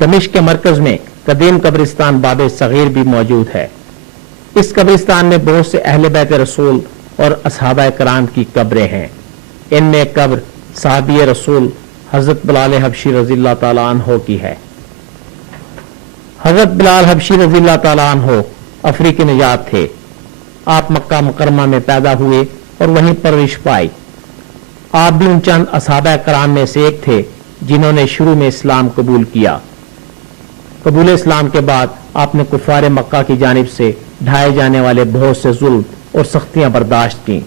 دمشق کے مرکز میں قدیم قبرستان باب صغیر بھی موجود ہے۔ اس قبرستان میں بہت سے اہل بیت رسول اور اصحابہ کرام کی قبریں ہیں۔ ان میں ایک قبر صحابی رسول حضرت بلال حبشی رضی اللہ تعالیٰ عنہ کی ہے۔ حضرت بلال حبشی رضی اللہ تعالیٰ عنہ افریقی نژاد تھے۔ آپ مکہ مکرمہ میں پیدا ہوئے اور وہیں پرورش پائی۔ آپ بھی ان چند اصحابہ کرام میں سے ایک تھے جنہوں نے شروع میں اسلام قبول کیا۔ قبول اسلام کے بعد آپ نے کفار مکہ کی جانب سے ڈھائے جانے والے بہت سے ظلم اور سختیاں برداشت کیں،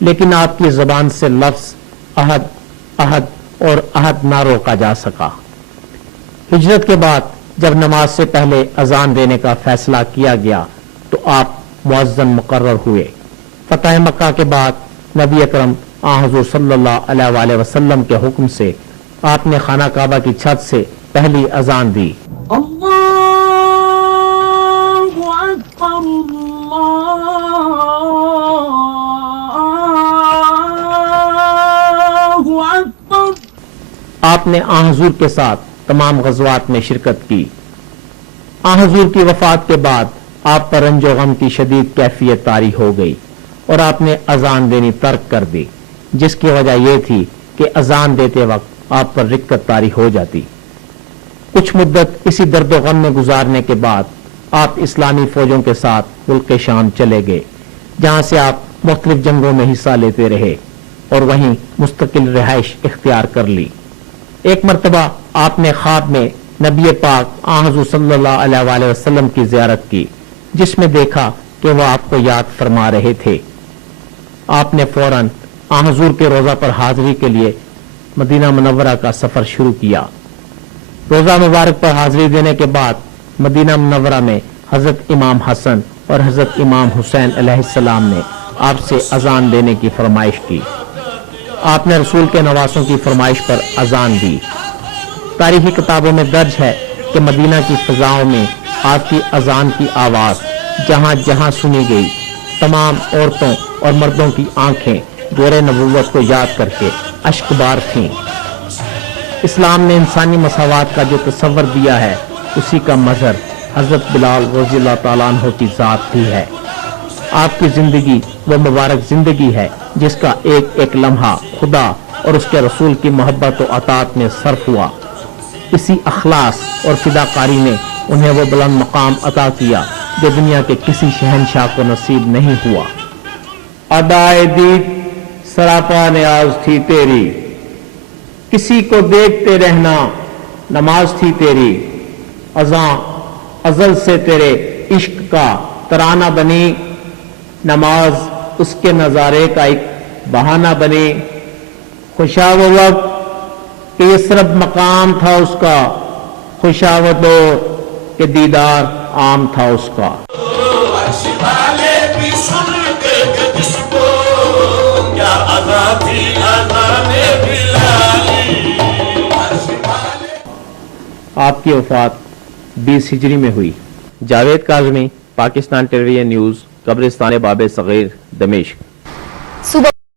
لیکن آپ کی زبان سے لفظ عہد عہد اور عہد نہ روکا جا سکا۔ ہجرت کے بعد جب نماز سے پہلے اذان دینے کا فیصلہ کیا گیا تو آپ مؤذن مقرر ہوئے۔ فتح مکہ کے بعد نبی اکرم حضور صلی اللہ علیہ وآلہ وسلم کے حکم سے آپ نے خانہ کعبہ کی چھت سے پہلی اذان دی۔ اللہ اکبر اللہ اکبر۔ آپ نے حضور کے ساتھ تمام غزوات میں شرکت کی۔ حضور کی وفات کے بعد آپ پر رنج و غم کی شدید کیفیت طاری ہو گئی اور آپ نے اذان دینی ترک کر دی، جس کی وجہ یہ تھی کہ اذان دیتے وقت آپ پر رکت طاری ہو جاتی۔ کچھ مدت اسی درد و غم میں گزارنے کے بعد آپ اسلامی فوجوں کے ساتھ ملک شام چلے گئے، جہاں سے آپ مختلف جنگوں میں حصہ لیتے رہے اور وہیں مستقل رہائش اختیار کر لی۔ ایک مرتبہ آپ نے خواب میں نبی پاک حضور صلی اللہ علیہ وآلہ وسلم کی زیارت کی، جس میں دیکھا کہ وہ آپ کو یاد فرما رہے تھے۔ آپ نے فوراً حضور کے روضہ پر حاضری کے لیے مدینہ منورہ کا سفر شروع کیا۔ روضہ مبارک پر حاضری دینے کے بعد مدینہ منورہ میں حضرت امام حسن اور حضرت امام حسین علیہ السلام نے آپ سے اذان دینے کی فرمائش کی۔ آپ نے رسول کے نواسوں کی فرمائش پر اذان دی۔ تاریخی کتابوں میں درج ہے کہ مدینہ کی فضاؤں میں آپ کی اذان کی آواز جہاں جہاں سنی گئی، تمام عورتوں اور مردوں کی آنکھیں دور نبوت کو یاد کر کے اشک بار تھیں۔ اسلام نے انسانی مساوات کا جو تصور دیا ہے، اسی کا مظہر حضرت بلال رضی اللہ تعالیٰ عنہ کی ذات بھی ہے۔ آپ کی زندگی وہ مبارک زندگی ہے جس کا ایک ایک لمحہ خدا اور اس کے رسول کی محبت و اطاعت میں صرف ہوا۔ اسی اخلاص اور فداکاری نے انہیں وہ بلند مقام عطا کیا جو دنیا کے کسی شہنشاہ کو نصیب نہیں ہوا۔ ادائے دید سراپا نیاز تھی تیری، کسی کو دیکھتے رہنا نماز تھی تیری، اذاں ازل سے تیرے عشق کا ترانہ بنی، نماز اس کے نظارے کا ایک بہانہ بنی۔ خوشا وہ وقت کہ یہ صرف مقام تھا اس کا، خوشا وہ دور کہ دیدار عام تھا اس کا۔ آپ کی وفات 20 ہجری میں ہوئی۔ جاوید کاظمی، پاکستان ٹیلی ویژن نیوز، قبرستان باب صغیر، دمشق۔